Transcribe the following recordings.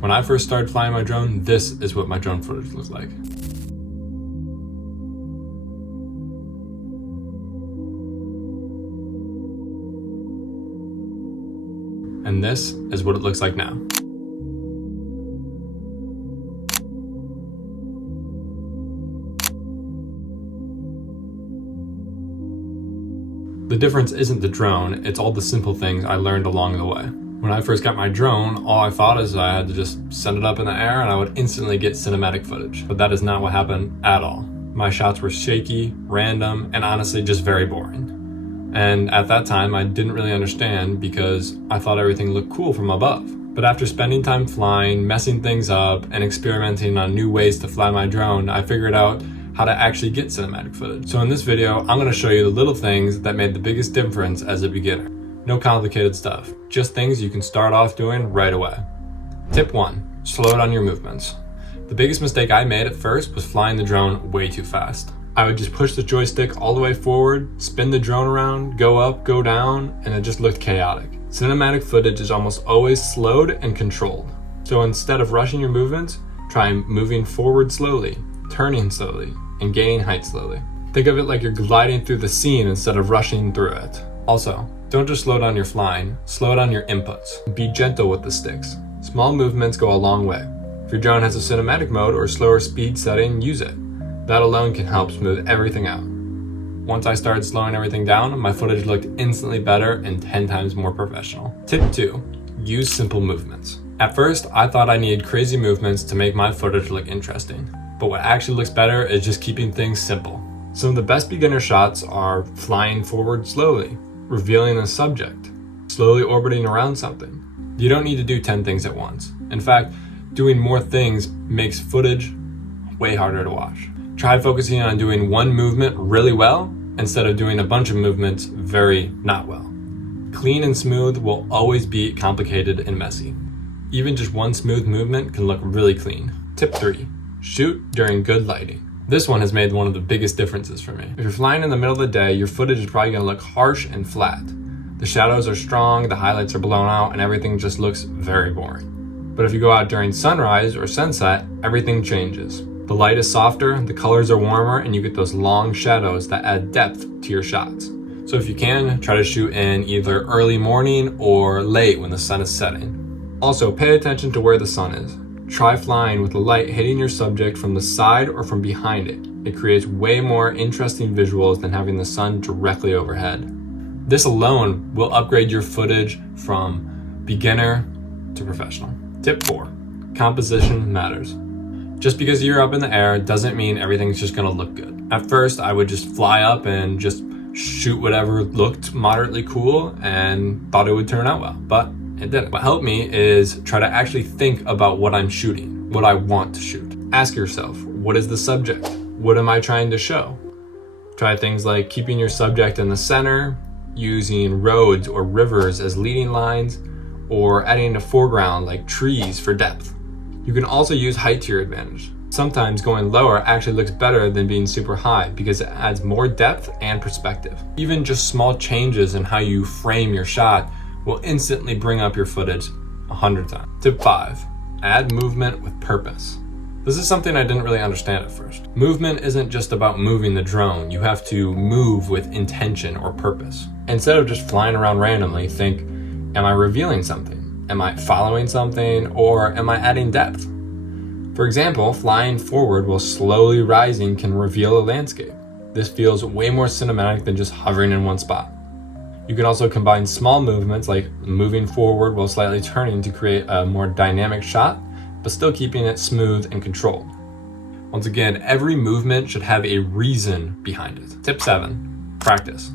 When I first started flying my drone, this is what my drone footage looked like. And this is what it looks like now. The difference isn't the drone, it's all the simple things I learned along the way. When I first got my drone, all I thought is I had to just send it up in the air and I would instantly get cinematic footage. But that is not what happened at all. My shots were shaky, random, and honestly just very boring. And at that time, I didn't really understand because I thought everything looked cool from above. But after spending time flying, messing things up, and experimenting on new ways to fly my drone, I figured out how to actually get cinematic footage. So in this video, I'm gonna show you the little things that made the biggest difference as a beginner. No complicated stuff, just things you can start off doing right away. Tip 1, slow down your movements. The biggest mistake I made at first was flying the drone way too fast. I would just push the joystick all the way forward, spin the drone around, go up, go down, and it just looked chaotic. Cinematic footage is almost always slowed and controlled. So instead of rushing your movements, try moving forward slowly, turning slowly, and gaining height slowly. Think of it like you're gliding through the scene instead of rushing through it. Also, don't just slow down your flying, slow down your inputs. Be gentle with the sticks. Small movements go a long way. If your drone has a cinematic mode or slower speed setting, use it. That alone can help smooth everything out. Once I started slowing everything down, my footage looked instantly better and 10 times more professional. Tip 2, use simple movements. At first, I thought I needed crazy movements to make my footage look interesting. But what actually looks better is just keeping things simple. Some of the best beginner shots are flying forward slowly, revealing the subject, slowly orbiting around something. You don't need to do 10 things at once. In fact, doing more things makes footage way harder to watch. Try focusing on doing one movement really well instead of doing a bunch of movements very not well. Clean and smooth will always beat complicated and messy. Even just one smooth movement can look really clean. Tip 3. Shoot during good lighting. This one has made one of the biggest differences for me. If you're flying in the middle of the day, your footage is probably gonna look harsh and flat. The shadows are strong, the highlights are blown out, and everything just looks very boring. But if you go out during sunrise or sunset, everything changes. The light is softer, the colors are warmer, and you get those long shadows that add depth to your shots. So if you can, try to shoot in either early morning or late when the sun is setting. Also, pay attention to where the sun is. Try flying with the light hitting your subject from the side or from behind it. It creates way more interesting visuals than having the sun directly overhead. This alone will upgrade your footage from beginner to professional. Tip 4, composition matters. Just because you're up in the air doesn't mean everything's just gonna look good. At first, I would just fly up and just shoot whatever looked moderately cool and thought it would turn out well, but it didn't. What helped me is try to actually think about what I'm shooting, what I want to shoot. Ask yourself, what is the subject? What am I trying to show? Try things like keeping your subject in the center, using roads or rivers as leading lines, or adding a foreground like trees for depth. You can also use height to your advantage. Sometimes going lower actually looks better than being super high because it adds more depth and perspective. Even just small changes in how you frame your shot will instantly bring up your footage 100 times. Tip 5, add movement with purpose. This is something I didn't really understand at first. Movement isn't just about moving the drone. You have to move with intention or purpose. Instead of just flying around randomly, think, am I revealing something? Am I following something? Or am I adding depth? For example, flying forward while slowly rising can reveal a landscape. This feels way more cinematic than just hovering in one spot. You can also combine small movements like moving forward while slightly turning to create a more dynamic shot, but still keeping it smooth and controlled. Once again, every movement should have a reason behind it. Tip 7, practice.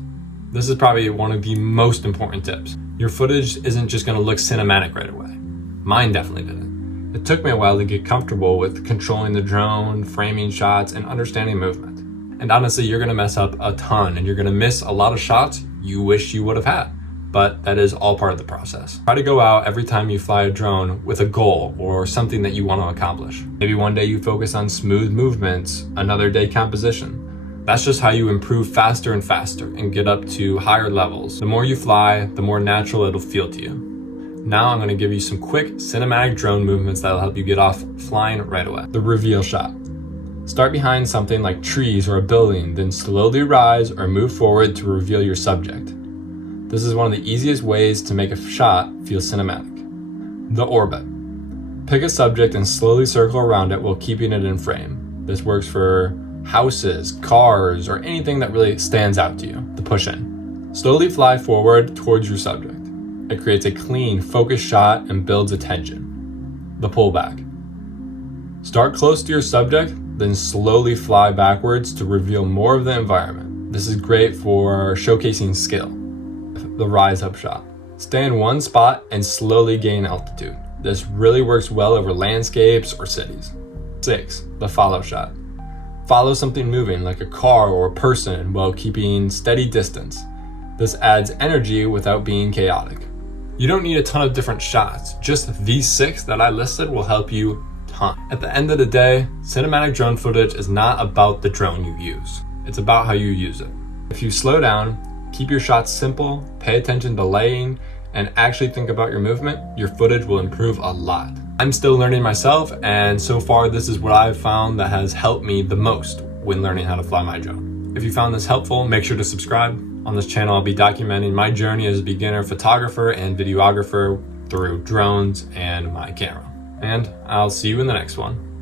This is probably one of the most important tips. Your footage isn't just gonna look cinematic right away. Mine definitely didn't. It took me a while to get comfortable with controlling the drone, framing shots, and understanding movement. And honestly, you're gonna mess up a ton and you're gonna miss a lot of shots you wish you would have had, but that is all part of the process. Try to go out every time you fly a drone with a goal or something that you want to accomplish. Maybe one day you focus on smooth movements, another day composition. That's just how you improve faster and faster and get up to higher levels. The more you fly, the more natural it'll feel to you. Now I'm going to give you some quick cinematic drone movements that will help you get off flying right away. The reveal shot. Start behind something like trees or a building, then slowly rise or move forward to reveal your subject. This is one of the easiest ways to make a shot feel cinematic. The orbit. Pick a subject and slowly circle around it while keeping it in frame. This works for houses, cars, or anything that really stands out to you. The push in. Slowly fly forward towards your subject. It creates a clean, focused shot and builds attention. The pullback. Start close to your subject, then slowly fly backwards to reveal more of the environment. This is great for showcasing skill. The rise up shot. Stay in one spot and slowly gain altitude. This really works well over landscapes or cities. 6. The follow shot. Follow something moving like a car or a person while keeping steady distance. This adds energy without being chaotic. You don't need a ton of different shots. Just these 6 that I listed will help you ton. At the end of the day, cinematic drone footage is not about the drone you use. It's about how you use it. If you slow down, keep your shots simple, pay attention to laying, and actually think about your movement, your footage will improve a lot. I'm still learning myself, and so far this is what I've found that has helped me the most when learning how to fly my drone. If you found this helpful, make sure to subscribe. On this channel, I'll be documenting my journey as a beginner photographer and videographer through drones and my camera. And I'll see you in the next one.